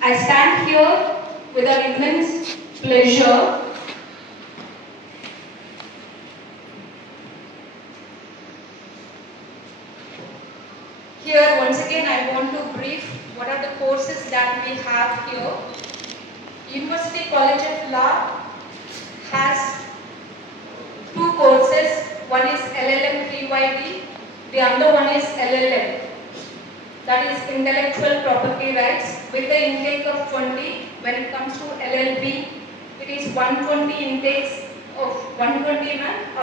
I stand here with an immense pleasure here. Once again, I want to brief what are the courses that we have here. University College of Law has two courses. One is LLM PYD, the other one is LLM, that is Intellectual Property Rights, with the intake of 20. When it comes to LLB, it is 120 intakes of 120 man.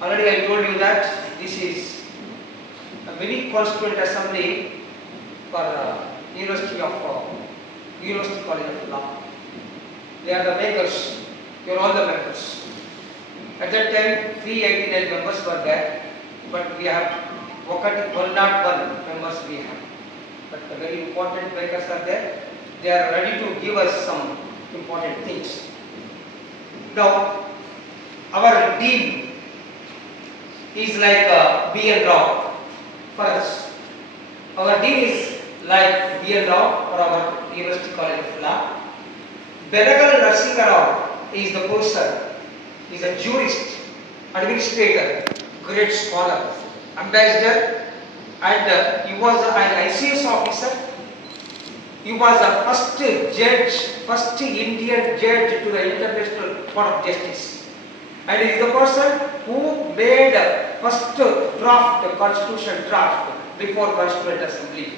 Already I told you that this is a very constituent assembly for University College of Law. They are the makers. You are all the members. At that time, 389 members were there, but we have 101 members we have. But the very important makers are there. They are ready to give us some important things. Now, our dean is like B.N. Rao for us. Our dean is like B.N. Rao for our University College of Law. Benagal Narasimha Rao is the person. He is a jurist, administrator, great scholar, ambassador, and he was an ICS officer. He was the first judge, first Indian judge to the International Court of Justice. And he is the person who made first draft, constitution draft before Constituent Assembly.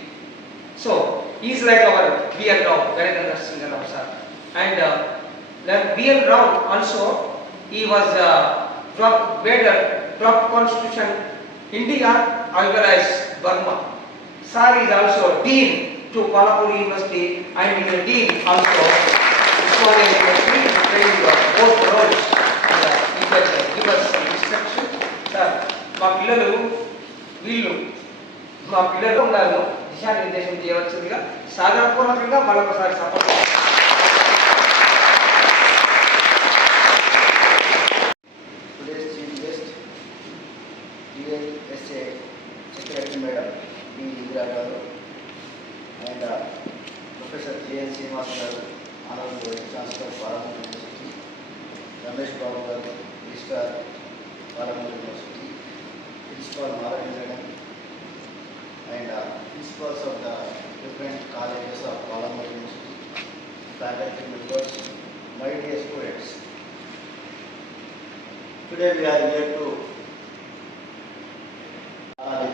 So, he is like our B.N. Rao, Benagal Narasimha Rao sir. And B.N. Rao also, he was made a draft constitution India as well as Burma. Sir is also dean to Kolhapur University and is a dean also Usmania University, playing both roles. He can give us some instruction. Sir, మా పిల్లలు ఉన్నారు దిశానిర్దేశం చేయవలసిందిగా సాధారణపూర్వకంగా మరొకసారి support. Secretary Madam B. Indira Garu and Professor J. N. Srinivas Garu, Honorable Vice Chancellor, Paramount University, Ramesh Babu Garu, Registrar, Paramount University, Principal Maharani Madam, and principals of the different colleges of Paramount University, faculty members, my dear students. Today we are here to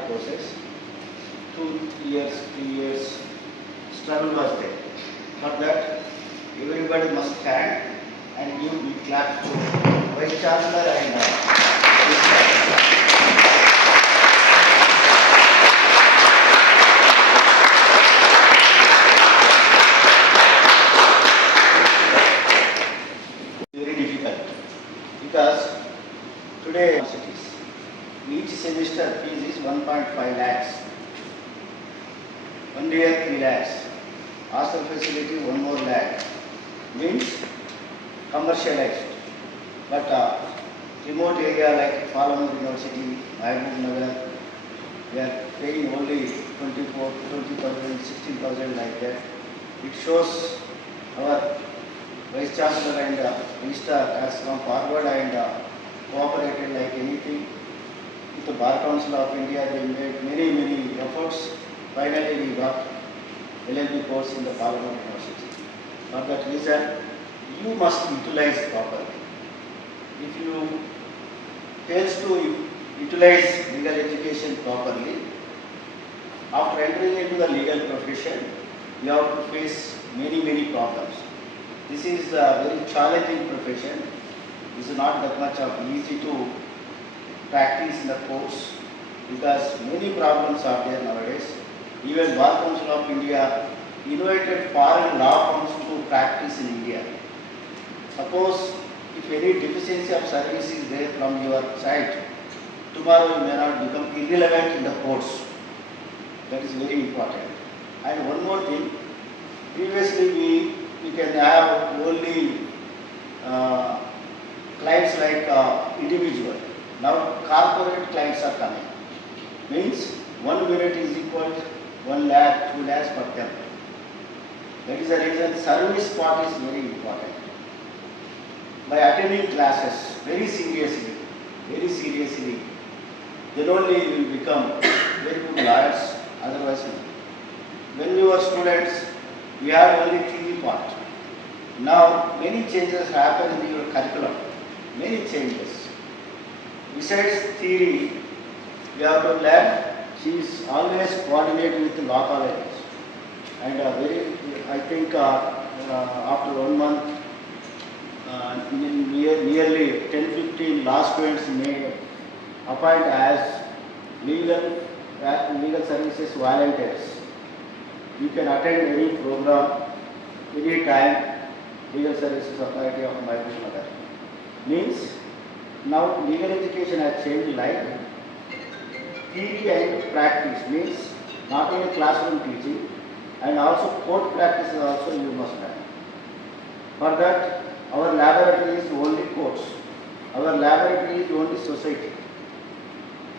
process. 2 years, 3 years struggle was there. For that, everybody must stand and give big claps to Vice Chancellor and very difficult because today each semester fees is 1.5 lakhs. 1 year 3 lakhs. Hostel facility 1 more lakh. Means commercialized. But remote area like Palamur University, Mahbub Nagar, we are paying only 20,000, 16,000 like that. It shows our Vice Chancellor and Minister has come forward and cooperated like anything. With the Bar Council of India, they made many efforts. Finally, we got LLB course in the Palamur University. For that reason, you must utilize properly. If you fail to utilize legal education properly, after entering into the legal profession, you have to face many problems. This is a very challenging profession. It is not that much of easy to practice in the course because many problems are there nowadays. Even Bar Council of India invited foreign law firms to practice in India. Suppose if any deficiency of service is there from your side, tomorrow you may not become irrelevant in the courts. That is very important. And one more thing, previously we can have only clients like individual. Now corporate clients are coming. Means 1 minute is equal 1 lakh, 2 lakhs for them. That is the reason service part is very important. By attending classes very seriously, then only you will become very good lawyers, otherwise no. When we were students, we had only theory part. Now many changes happen in your curriculum, many changes. Besides theory, we have to learn. She is always coordinated with the law colleges. And I think after 1 month, nearly 10-15 law students may appoint as legal services volunteers. You can attend any program, any time. Legal Services Authority of Migrant Mother. Means now legal education has changed like theory and practice. Means not only classroom teaching and also court practice also you must learn. For that, our laboratory is only courts. Our laboratory is only society.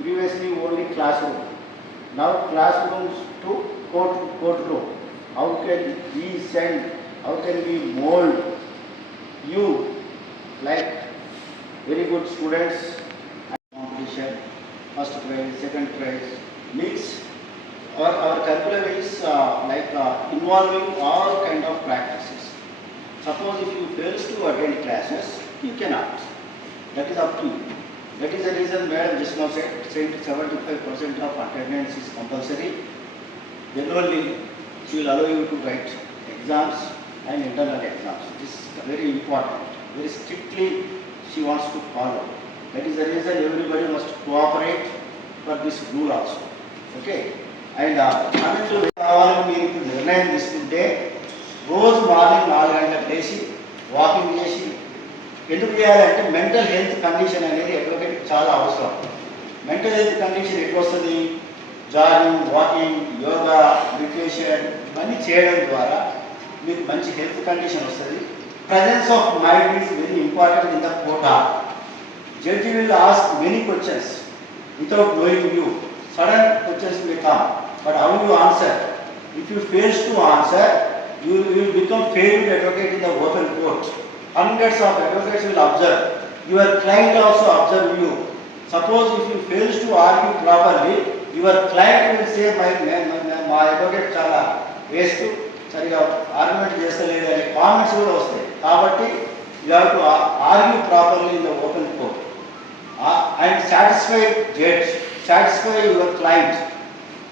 Previously only classroom. Now classrooms to courtroom. How can we send? How can we mold you like very good students? Competition, first prize, second prize. Means our curriculum is involving all kind of practices. Suppose if you fail to attend classes, you cannot. That is up to you. That is the reason Madam just now said 75% of attendance is compulsory. Then only she will allow you to write exams and internal exams. This is very important. Very strictly she wants to follow. That is the reason everybody must cooperate for this rule also. Okay? And coming to మీరు నిర్ణయం తీసుకుంటే రోజు మార్నింగ్ 4 గంటలకు లేచి వాకింగ్ చేసి ఎందుకు చేయాలంటే mental health condition అనేది అడ్వకేట్ చాలా అవసరం. మెంటల్ హెల్త్ కండిషన్ ఎట్లా వస్తుంది? జాగింగ్, వాకింగ్, యోగా, మెడిటేషన్ ఇవన్నీ చేయడం ద్వారా మీకు మంచి హెల్త్ కండిషన్ వస్తుంది. Presence of mind is very important in the court. Judge will ask many questions without knowing you. Sudden questions may come, but how you answer? If you fail to answer, you will become failed advocate in the open court. Hundreds of advocates will observe. Your client also observe you. Suppose if you fail to argue properly, your client will say, my advocate chala waste సరిగా ఆర్గ్యుమెంట్ చేస్తలేదు అనే కామెంట్స్ కూడా వస్తాయి. కాబట్టి you have to argue properly in the open court and satisfy judge, satisfy your client.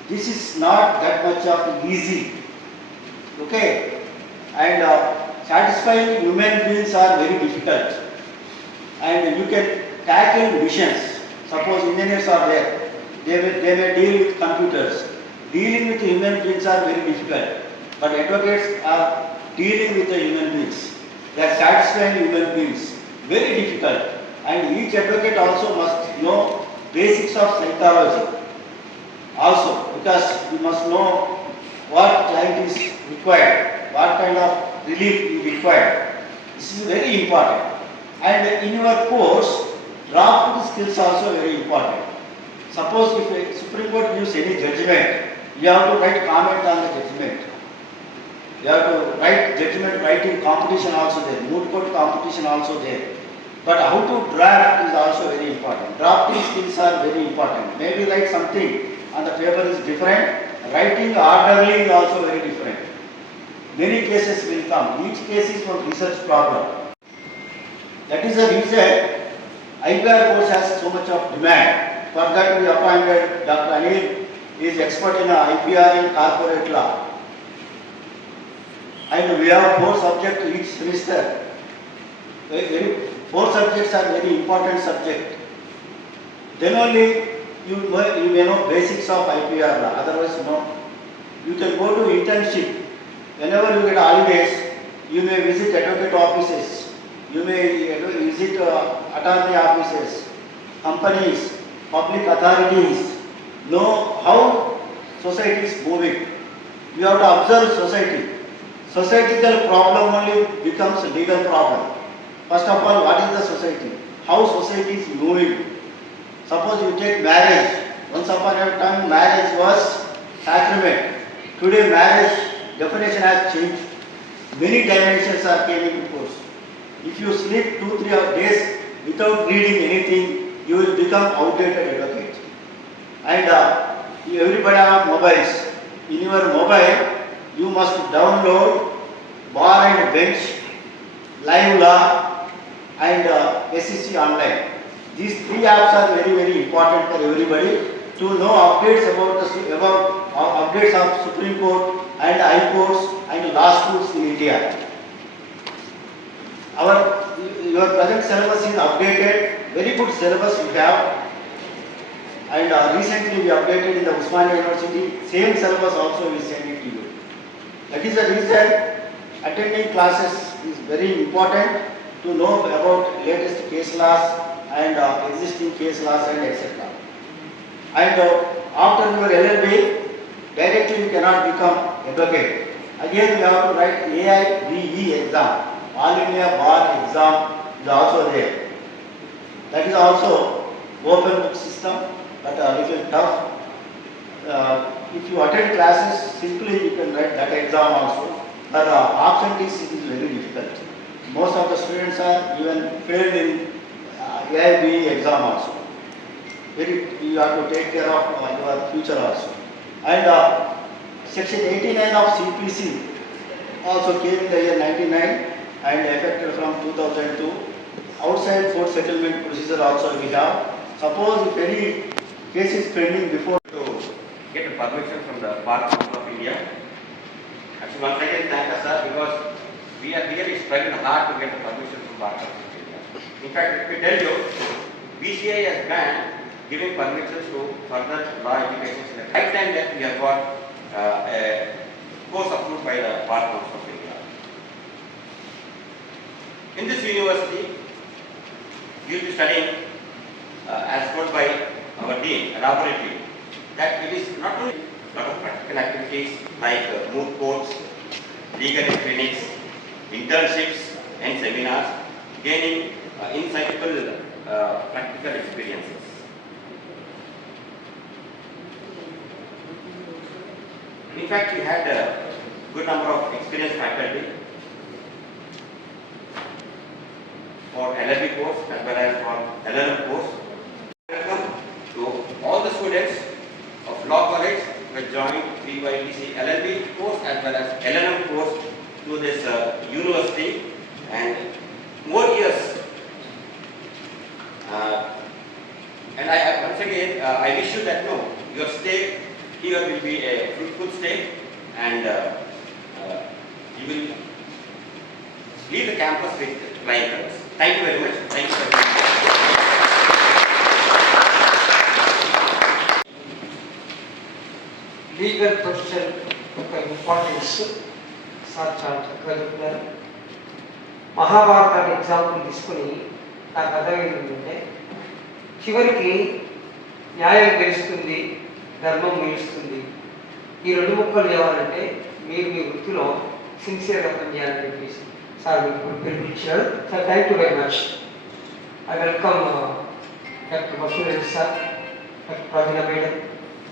This is not that much off easy. Okay? And satisfying human beings are very difficult, and you can tackle missions. Suppose engineers are there, they may deal with computers. Dealing with human beings are very difficult, but advocates are dealing with the human beings. They are satisfying human beings, very difficult. And each advocate also must know basics of psychology also, because you must know what client is required, what kind of relief you require. This is very important. And in your course, drafting skills also very important. Suppose if a Supreme Court gives any judgment, you have to write comment on the judgment. You have to write judgment writing competition also there, moot court competition also there. But how to draft is also very important. Drafting skills are very important. Maybe write something on the paper is different. Writing orderly is also very different. Many cases will come. Each case is from research problem. That is the reason IPR course has so much of demand. For that we appointed Dr. Anil. He is expert in IPR and corporate law. And we have 4 subjects each semester. 4 subjects are very important subject. Then only you may know basics of IPR law. Otherwise no. You can go to internship. Whenever you get holidays, you may visit advocate offices, you may visit attorney offices, companies, public authorities, know how society is moving. You have to observe society. Societal problem only becomes a legal problem. First of all, what is the society? How society is moving? Suppose you take marriage. Once upon a time, marriage was sacrament. Today marriage definition has changed. Many dimensions are came into force. If you sleep 2-3 days without reading anything, you will become outdated advocate. And everybody have mobiles. In your mobile, you must download bar and bench, live law, and SEC online. These 3 apps are very very important for everybody to know updates about updates of Supreme Court and High Courts and law schools in India. Your present syllabus is updated. Very good syllabus we have. And recently we updated in the Usmania University, same syllabus also we send it to you. That is the reason attending classes is very important to know about latest case laws and existing case laws and etc. And after your LLB, directly you cannot become advocate. Again you have to write AIBE exam, All India Bar exam is also there. That is also open book system. But little tough. If you attend classes, simply you can write that exam also. But absentees it is very difficult. Most of the students are even failed in AIB exam also. You have to take care of your future also. And section 89 of CPC also came in the year 99 and effective from 2002. Outside court settlement procedure also we have. Suppose if any case is pending before to get a permission from the Bar Council of India. Actually, once again thank us, sir, because we are really struggling hard to get the permission from Bar Council of India. In fact, let me tell you, BCI has banned giving permissions to further law education in the right time that we have got a course approved by the Bar Council of India. In this university, you will be studying as told by our dean, elaborately, that it is not only a lot of practical activities like moot courts, legal clinics, internships and seminars, gaining insightful practical experiences. In fact, we had a good number of experienced faculty for LLB course as well as for LLM course. Welcome to all the students of Law College who have joined BYTC LLB course as well as LLM course to this university, and more years. And I once again I wish you that your stay here will be a fruitful stay, and you will leave the campus with flying colors. Thank you very much. Thank you very much. Legal profession యొక్క importance sir చాలా చక్కగా చెప్తున్నారు. మహాభారతాన్ని ఎగ్జాంపుల్ తీసుకుని నాకు అర్థమైంది ఏంటంటే, చివరికి న్యాయం గెలుస్తుంది, ధర్మం నిలుస్తుంది. ఈ 2 ముక్కలు ఏవాలంటే మీరు మీ వృత్తిలో సిన్సియర్గా పనిచేయాలని చెప్పేసి సార్ మీకు పిలిపించారు. Sir thank you very much. I welcome doctor Vasureddy sir, doctor Praveena madam,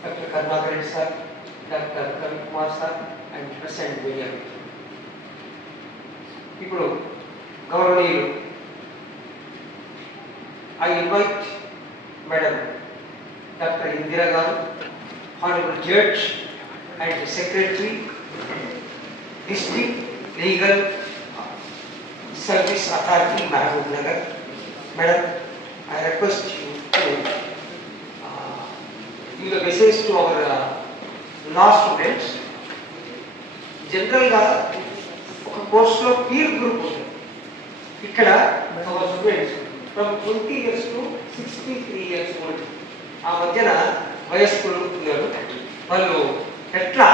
doctor Karunakar Reddy sir, doctor Karun Kumar sir and president media. ఇప్పుడు గౌరవనీయులు I invite madam doctor Indira garu, honourable judge and secretary, district legal service authority, Mahbub Nagar. Madam, I request you to give the message to our law students. జనరల్గా ఒక కోర్సులో peer group ఉంటుంది. ఇక్కడ ఒక students from 20 years to 63 years old, ఆ మధ్యన వయస్కులు ఉన్నారు. వాళ్ళు ఎట్లా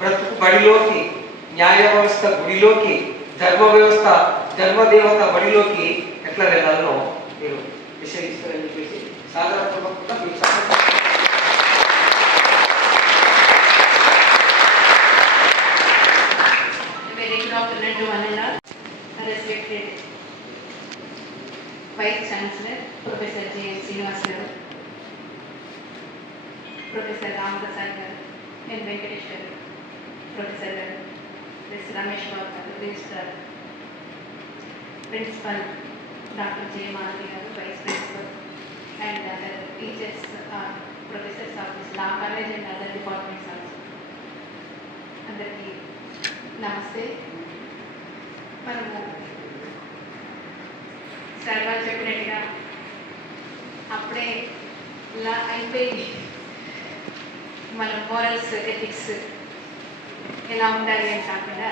బ్రతుకు బడిలోకి, న్యాయ వ్యవస్థ గుడిలోకి, ధర్మ వ్యవస్థ ధర్మదేవత బడిలోకి ఎట్లా వెళ్ళాలో మీరు విషయిస్తారని చెప్పేసి సాధారణంగా మీరు respected Vice Chancellor, Professor J.S. Srinivas garu, Professor Ram Prasad garu, and Venkatesh garu, professor garu, S Ramesh Babu garu, registrar, principal doctor J Madhavi garu, vice principal and other teachers, professors of this law college and other departments also. అందరికీ నమస్తే. మనము సార్ వాళ్ళు చెప్పినట్టుగా అప్పుడే ఇలా అయిపోయి మన morals ethics ఎలా ఉండాలి అని కాకుండా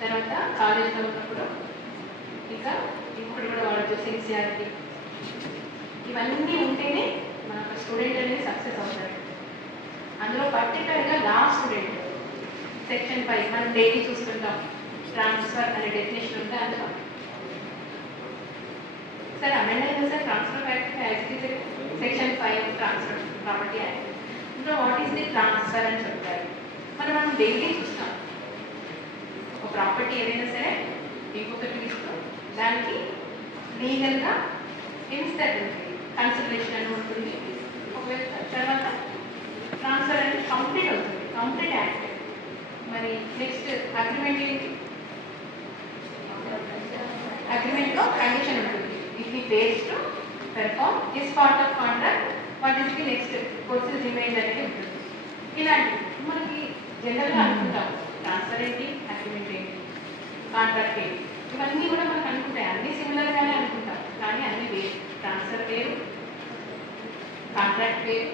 తర్వాత కాలేజీలో ఉన్నప్పుడు ఇంకా ఇప్పుడు కూడా వాడచ్చు సిన్సియారిటీ, ఇవన్నీ ఉంటేనే మన ఒక స్టూడెంట్ అనేది సక్సెస్ అవుతాడు. అందులో పర్టికులర్గా లా స్టూడెంట్ సెక్షన్ 5 మనం డైలీ చూస్తుంటాం, ట్రాన్స్ఫర్ అనే డెఫినేషన్ ఉంటే అందులో సార్ అమెండ్ అయింది sir transfer act section 5 transfer property act. ఇందులో వాట్ ఈస్ ది ట్రాన్స్ఫర్ అని చెప్తారు. మనం డైలీ చూస్తాం, ఒక ప్రాపర్టీ ఏదైనా సరే ఇంకొకటి తీసుకో దానికి లీగల్గా ఇన్స్టెడ్ ఉంటుంది, కన్సిడరేషన్ అని ఉంటుంది. ఒకవేళ తర్వాత ట్రాన్స్ఫర్ అనేది కంప్లీట్ అవుతుంది, కంప్లీట్ యాక్ట్. మరి నెక్స్ట్ అగ్రిమెంట్ ఏంటి? అగ్రిమెంట్లో కండిషన్ ఉంటుంది, it be based to perform this part of contract, what is the next courses remind అనేది ఉంటుంది. ఇలాంటివి మనకి జనరల్గా అనుకుంటాం, ట్రాన్స్ఫర్ ఏంటి, అగ్రిమెంట్ ఏంటి, కాంట్రాక్ట్ ఏంటి, ఇవన్నీ కూడా మనకు అనుకుంటాయి, అన్నీ సిమిలర్గానే అనుకుంటాం. కానీ అన్నీ వేరు, ట్రాన్స్ఫర్ వేరు, కాంట్రాక్ట్ వేరు,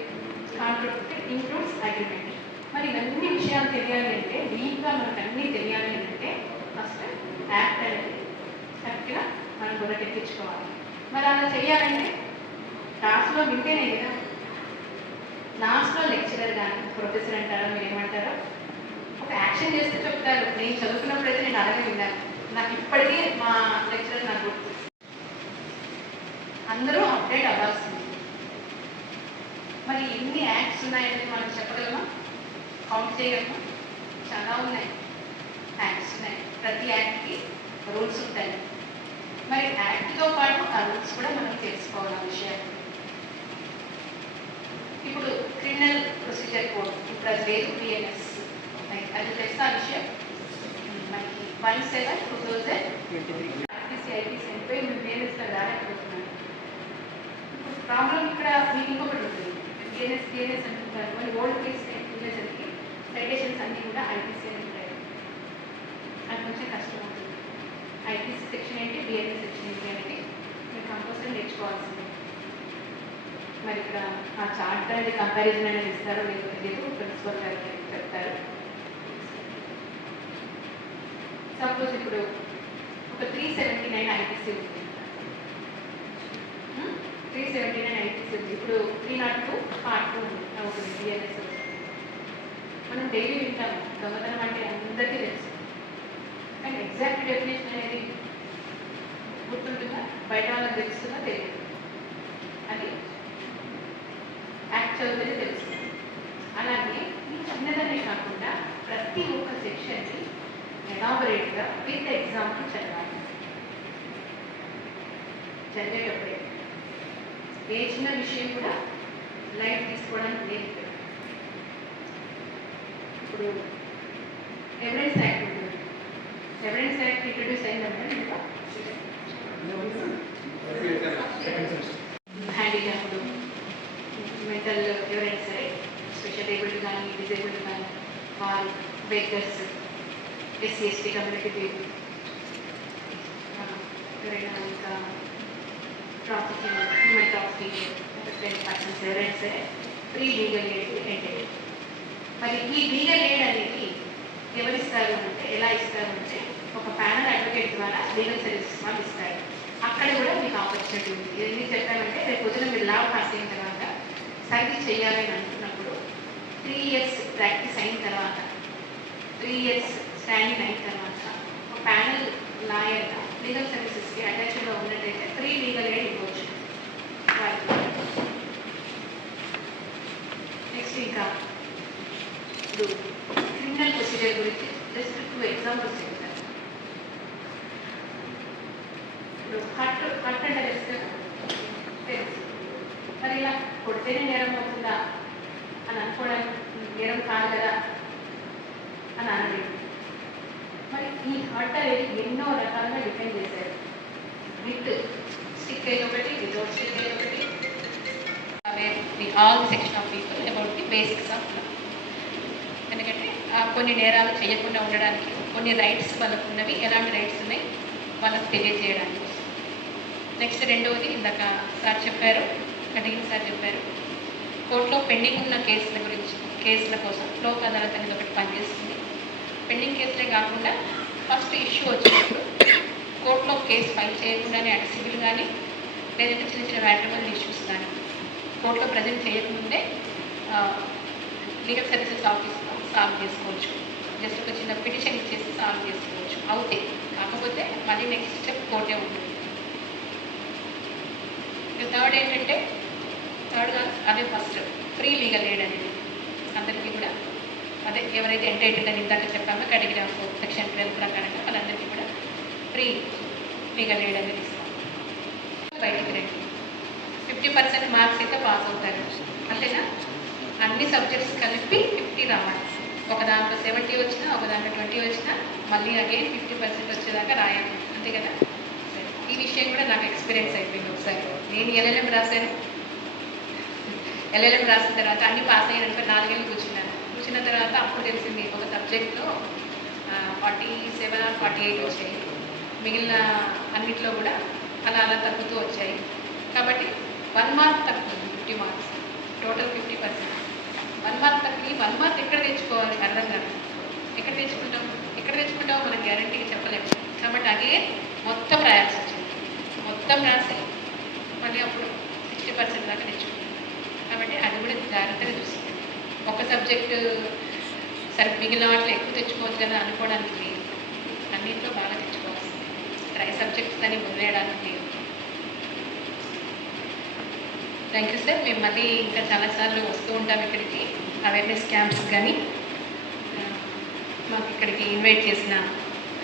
కాంట్రాక్ట్ ఇంక్లూడ్స్ అగ్రిమెంట్. మరి ఇవన్నీ విషయాలు తెలియాలి అంటే, డీప్గా మనకు అన్నీ తెలియాలి అంటే ఫస్ట్ యాక్ట్ అనేది కరెక్ట్గా మనం కూడా తెప్పించుకోవాలి. మరి అలా చేయాలంటే క్లాస్లో వింటేనే కదా. లాస్ట్లో లెక్చరర్ కానీ ప్రొఫెసర్ అంటారో మీరు ఏమంటారో ఒక యాక్షన్ చేస్తే చెప్తారు. నేను చదువుకున్నప్పుడైతే నేను అలాగే విన్నాను, నాకు ఇప్పటికీ మా లెక్చరర్ నాకు గుర్తు. అందరూ అప్డేట్ అవ్వాల్సింది. మరి ఎన్ని యాక్ట్స్ ఉన్నాయని మనం చెప్పగలమా, కౌంట్ చేయగలమా? చాలా ఉన్నాయి, యాక్ట్స్ ఉన్నాయి. ప్రతి యాక్ట్కి రూల్స్ ఉంటాయి. మరి యాక్ట్తో పాటు ఆ రూల్స్ కూడా మనం తెలుసుకోవాలి ఆ విషయాలు. ఇప్పుడు క్రిమినల్ ప్రొసీజర్ కోడ్ ఇప్పుడు అది లేదు, బిఎన్ఎస్ అది తెలుసా ఆ విషయం మనకి 17/2023 ఐపీసీ అయిపోయి మేము బిఎన్ఎస్లో రాలేకపోతున్నాను. ఇప్పుడు ప్రాబ్లం ఇక్కడ మీకు ఇంకొకటి ఉంటుంది, బిఎన్ఎస్ అంటుంటారు. మరి ఓల్డ్ కేసు ఉండేసరికి సైటేషన్స్ అన్నీ కూడా ఐపీసీ అని ఉంటాయి, అది కొంచెం కష్టం అవుతుంది. ఐపీసీ సెక్షన్ ఏంటి, బిఎన్ఎస్ సెక్షన్ ఏంటి అనేది మీరు కంపల్సరీ నేర్చుకోవాల్సిందే. మరి ఇక్కడ ఆ చార్ట్ అనేది కంపారిజన్ అనేది ఇస్తారో లేదో తెలియదు, ప్రిన్సిపల్ గారు చెప్తారు. సపోజ్ ఇప్పుడు ఒక 379 ఐపీసీ ఉంది, 379 ఐపీసీ ఉంది. ఇప్పుడు 302 పార్ట్ 2 అవుతుంది, బిఎన్ఎస్ వస్తుంది. మనం డైలీ వింటాము దొంగతనం అంటే అందరికీ తెలుసు, కానీ ఎగ్జాక్ట్ డెఫినేషన్ అనేది గుర్తుంటుందా, బయట వాళ్ళకి తెలుస్తుందా తెలియదు. అది యాక్ట్ చదివితే తెలుస్తుంది. అలాగే ఈ చిన్నదనే కాకుండా ప్రతి ఒక్క సెక్షన్ని ఎలాబొరేట్గా విత్ ఎగ్జాంపుల్ చదవాలి. చదివేటప్పుడే ఏ చిన్న విషయం కూడా లైట్ తీసుకోవడానికి లేదు. ఇప్పుడు ఎవిడెన్స్ యాక్ట్ ఉంటుంది, ఎవిడెన్స్ యాక్ట్ ఇంట్రడ్యూస్ అయిందంటే హ్యాండిక్యాప్డ్, మెంటల్ ఎవరైనా సరే, స్పెషల్ ఏబుల్డ్ కానీ డిజేబుల్డ్ కానీ, వారు bakers, SC ST community people, ఎవరైనా ఇంకా ట్రాఫికింగ్, హ్యూమన్ ట్రాఫికింగ్, 10% ఎవరైనా సరే ఫ్రీ లీగల్ ఎయిడ్ ఎంటర్. మరి ఈ లీగల్ ఎయిడ్ అనేది ఎవరిస్తారు అంటే, ఎలా ఇస్తారు అంటే ఒక ప్యానల్ అడ్వకేట్ ద్వారా లీగల్ సర్వీసెస్ వాళ్ళు ఇస్తారు. అక్కడ కూడా మీకు ఆపర్చునిటీ ఉంది. ఎందుకు చెప్పాలంటే రేపు పొద్దున మీరు లా పాస్ అయిన తర్వాత సర్వీస్ చేయాలని అనుకున్నప్పుడు 3 years ప్రాక్టీస్ అయిన తర్వాత, 3 years స్టాండింగ్ అయిన తర్వాత ఒక ప్యానల్ లాయర్గా లీగల్ సర్వీసెస్కి అటాచ్డ్గా ఉన్నట్టయితే ఫ్రీ లీగల్ ఎయిడ్ ఇవ్వచ్చు వాళ్ళకి. నెక్స్ట్ ఇంకా ఇప్పుడు క్రిమినల్ ప్రొసీజర్ గురించి జస్ట్ 2 examples చెప్తాను. ఇప్పుడు హట్ అంటే తెలుసు కదా, తెలుసు. మరి ఇలా కొడితేనే నేరం అవుతుందా అని అనుకోవడానికి నేరం కాదు కదా. నాట్ అనేది ఎన్నో రకాలుగా డిఫైన్ చేశారు. విత్ స్టిక్ అయి ఒకటి, వితౌట్ స్టిక్ అయి ఒకటి, all section of people about the basics of law. ఎందుకంటే కొన్ని నేరాలు చేయకుండా ఉండడానికి, కొన్ని రైట్స్ వాళ్ళకు ఉన్నవి, ఎలాంటి రైట్స్ ఉన్నాయి వాళ్ళకు తెలియజేయడానికి. నెక్స్ట్ రెండవది ఇందాక సార్ చెప్పారు, కటింగ్ సార్ చెప్పారు, కోర్టులో పెండింగ్ ఉన్న కేసుల గురించి, కేసుల కోసం లోక్ అదాలత్ అనేది ఒకటి పనిచేస్తుంది. పెండింగ్ కేసులే కాకుండా ఫస్ట్ ఇష్యూ వచ్చినప్పుడు కోర్టులో కేసు ఫైల్ చేయకుండానే అటు సివిల్ కానీ లేదంటే చిన్న చిన్న మ్యాట్రిమోనియల్ ఇష్యూస్ కానీ కోర్టులో ప్రజెంట్ చేయకముందే లీగల్ సర్వీసెస్ ఆఫీస్లో సాల్వ్ చేసుకోవచ్చు. జస్ట్ ఒక చిన్న పిటిషన్ ఇచ్చేసి సాల్వ్ చేసుకోవచ్చు అవుతాయి. కాకపోతే మళ్ళీ నెక్స్ట్ స్టెప్ కోర్టే ఉంటుంది. థర్డ్ ఏంటంటే అదే ఫస్ట్ ఫ్రీ లీగల్ ఎయిడ్ అనేది అందరికీ కూడా, అదే ఎవరైతే ఎంటైటిల్ అని ఇందాక చెప్పామో కేటగిరీ ఆఫ్ సెక్షన్ 12 ప్రకారంగా వాళ్ళందరికీ కూడా ఫ్రీ లీగల్ ఎయిడ్ అనేది ఇస్తాం. బయటికి రండి, 50% మార్క్స్ అయితే పాస్ అవుతారు అంతేనా? అన్ని సబ్జెక్ట్స్ కలిపి 50 రావాలి. ఒక దాంట్లో 70 వచ్చినా, ఒక దాంట్లో 20 వచ్చినా మళ్ళీ అగైన్ 50% వచ్చేదాకా రాయాలి, అంతే కదా? సరే, ఈ విషయం కూడా నాకు ఎక్స్పీరియన్స్ అయిపోయింది. ఒకసారి నేను LLM రాశాను. LLM రాసిన తర్వాత అన్ని పాస్ అయ్యాను. 4 ఏళ్ళు కూర్చున్న తర్వాత అప్పుడు తెలిసింది ఒక సబ్జెక్ట్లో 47 or 48 వచ్చాయి. మిగిలిన అన్నిట్లో కూడా అలా అలా తగ్గుతూ వచ్చాయి. కాబట్టి 1 మార్క్ తగ్గుతుంది, 50 మార్క్స్, టోటల్ 50%. 1 మార్క్ తగ్గి 1 మార్క్ ఎక్కడ తెచ్చుకోవాలి అర్థం కాదు. ఎక్కడ తెచ్చుకుంటామో మనం గ్యారంటీగా చెప్పలేము. కాబట్టి అదే మొత్తం రాయాల్సి వచ్చింది. మొత్తం రాసి మళ్ళీ అప్పుడు 60% దాకా తెచ్చుకుంటాం. కాబట్టి అది కూడా జాగ్రత్తగా చూస్తుంది. ఒక సబ్జెక్టు సరే మిగిలిన వాటిలో ఎక్కువ తెచ్చుకోవచ్చు కదా అనుకోవడానికి లేదు. అన్నింటిలో బాగా తెచ్చుకోవాల్సింది. ట్రై సబ్జెక్ట్స్ అని వదిలేయడానికి లేదు. Thank you sir. మేము మళ్ళీ ఇంకా చాలాసార్లు వస్తూ ఉంటాం ఇక్కడికి అవేర్నెస్ క్యాంప్స్ కానీ. మాకు ఇక్కడికి ఇన్వైట్ చేసిన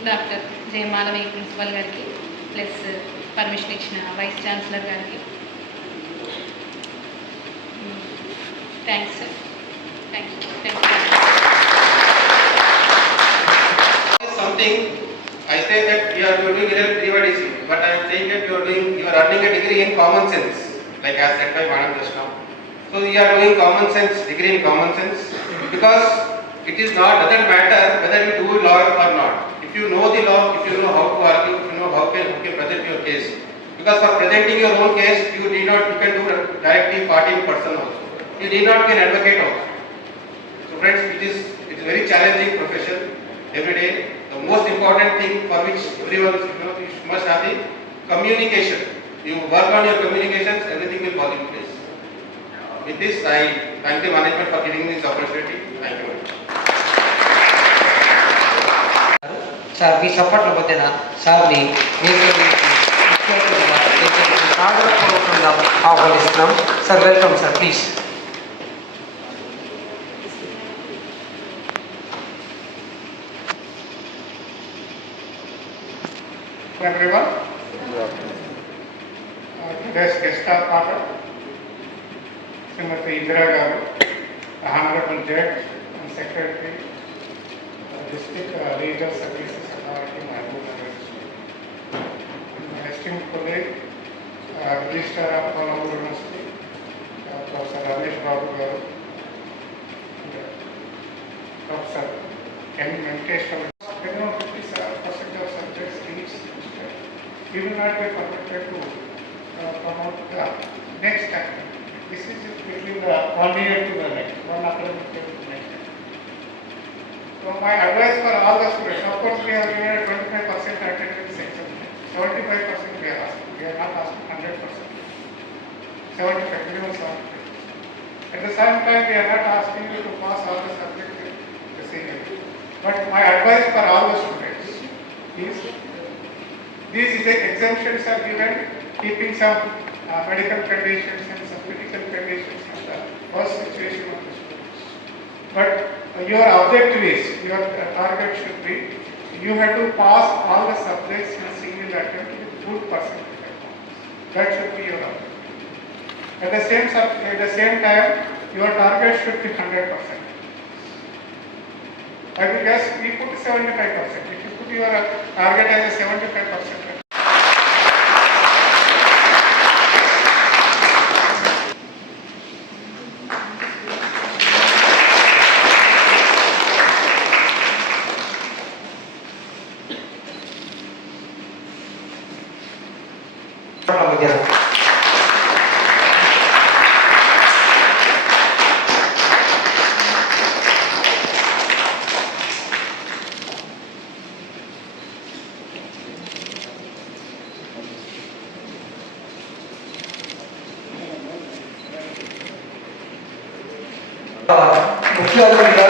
డాక్టర్ జయమాలవి ప్రిన్సిపల్ గారికి, ప్లస్ పర్మిషన్ ఇచ్చిన వైస్ ఛాన్సలర్ గారికి thanks sir. Thank you. Something I say that you are doing everybody, but I am saying that you are earning a degree in common sense, like as said by Madam just now. So you are doing common sense, degree in common sense, because it is not, doesn't matter whether you do law or not. If you know the law, if you know how to argue, if you know how can present your case. Because for presenting your own case, you can do directly party in person also. You need not be an advocate also. So friends, it is a very challenging profession every day. The most important thing for which everyone you must have the communication. You work on your communications, everything will fall in place. With this, I thank the management for giving me this opportunity. Thank you very much. Sir మీ సపోర్ట్ల మధ్యన సార్ని సాగరపూర్వకంగా ఆహ్వానిస్తున్నాం. Sir welcome sir, please. Everyone, today's guest of honor, Srimati Indira Garu, the Honorable Judge and Secretary, District Legal Services Authority, Mahbubnagar District. My esteemed colleague, Registrar of Colombo University, Professor Ramesh Babu Garu, Professor N. Venkateshwar. 57% of subjects each semester, we will not be permitted to promote the next academic. This is between the 1 year to the next, 1 academic year to the next. So my advice for all the students, of course we have given 25% attendance exemption, 75% we are asking, we are not asking 100%. 75, minimum 75. At the same time, we are not asking you to pass all the subjects in the same year. But my advice for all the students is, these exemptions are given keeping some medical conditions and some critical conditions and the worst situation of the students. But your objective is, your target should be, you have to pass all the subjects in a single attempt with good percentage of marks. That should be your objective. At the same time, your target should be 100%. I will guess we put 75%. If you put your target as a 75%. ಮುಖ್ಯ